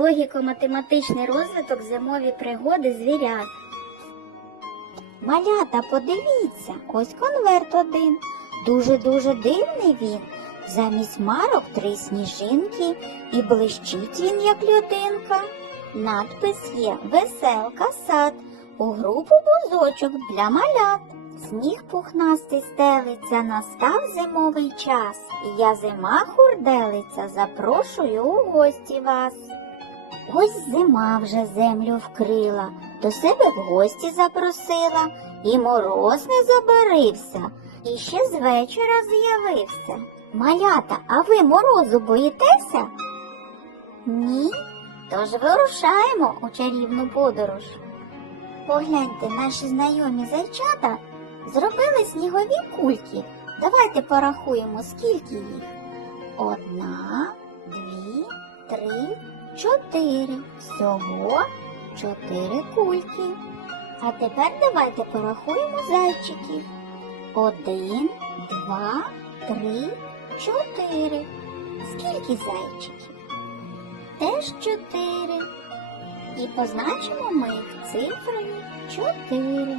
Логіко-математичний розвиток зимові пригоди звірят. Малята, подивіться, ось конверт один. Дуже-дуже дивний він. Замість марок три сніжинки, і блищить він, як людинка. Надпис є Веселка сад. У групу бузочок для малят. Сніг пухнастий стелиться, настав зимовий час. І я зима хурделиця, запрошую у гості вас. Ось зима вже землю вкрила, до себе в гості запросила, і мороз не забарився, і ще з вечора з'явився. Малята, а ви морозу боїтеся? Ні, тож вирушаємо у чарівну подорож. Погляньте, наші знайомі зайчата зробили снігові кульки. Давайте порахуємо, скільки їх. Одна, дві, три, чотири. Всього чотири кульки. А тепер давайте порахуємо зайчиків. Один, два, три, чотири. Скільки зайчиків? Теж чотири. І позначимо ми їх цифрою чотири.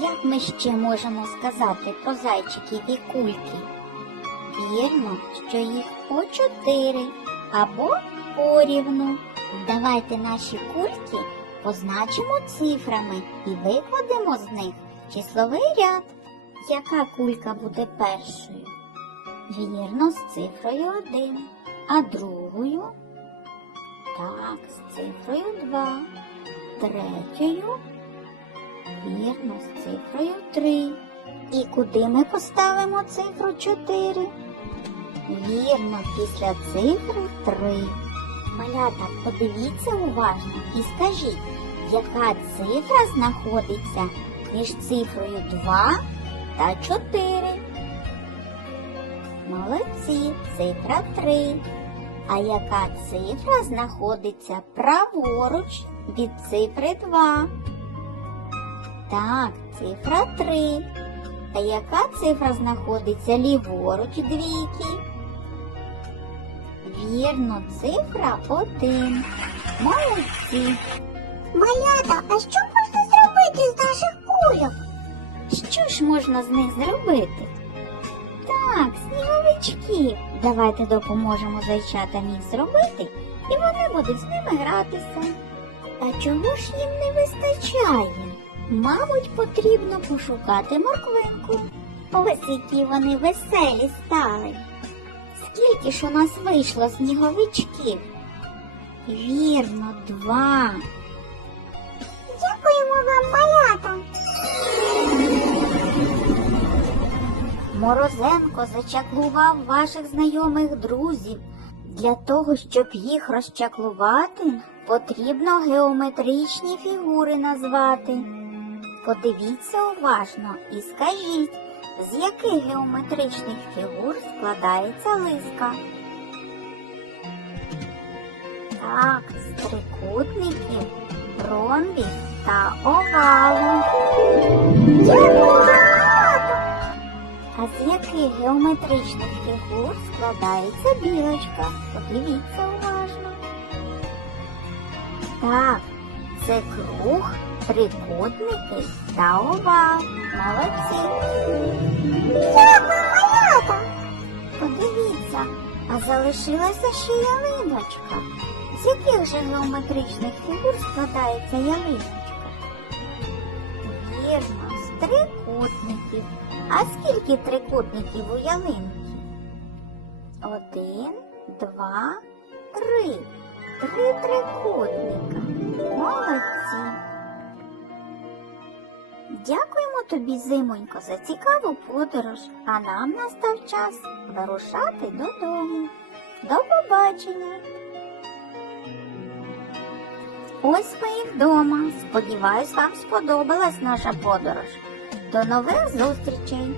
Як ми ще можемо сказати про зайчиків і кульки? Вірно, що їх по чотири або порівну. Давайте наші кульки позначимо цифрами і викладемо з них числовий ряд. Яка кулька буде першою? Вірно, з цифрою 1, а другою? Так, з цифрою 2, третьою? Вірно, з цифрою 3. І куди ми поставимо цифру 4? Вірно, після цифри 3. Малята, подивіться уважно і скажіть, яка цифра знаходиться між цифрою 2 та 4. Молодці, цифра 3. А яка цифра знаходиться праворуч від цифри 2? Так, цифра 3. А яка цифра знаходиться ліворуч двійки? Вірно, цифра 1. Молодці. Малята, а що можна зробити з наших кульок? Що ж можна з них зробити? Так, сніговички. Давайте допоможемо зайчатам їх зробити, і вони будуть з ними гратися. А чого ж їм не вистачає? Мабуть, потрібно пошукати морквинку. Ось які вони веселі стали. Скільки ж у нас вийшло сніговичків? Вірно, два. Дякуємо вам, малята. Морозенко зачаклував ваших знайомих друзів. Для того, щоб їх розчаклувати, потрібно геометричні фігури назвати. Подивіться уважно і скажіть, з яких геометричних фігур складається лиска. Так, з трикутників, ромбів та овалу. А з яких геометричних фігур складається білочка? Подивіться уважно. Так, це круг, трикутники та овал. Молодці. Дякую, малята. Подивіться, а залишилася ще ялиночка. З яких же геометричних фігур складається ялиночка? Вірно, з трикутників. А скільки трикутників у ялинки? Один, два, три. Три трикутника. Молодці. Дякуємо тобі, зимонько, за цікаву подорож, а нам настав час вирушати додому. До побачення. Ось ми і вдома. Сподіваюсь, вам сподобалась наша подорож. До нових зустрічей!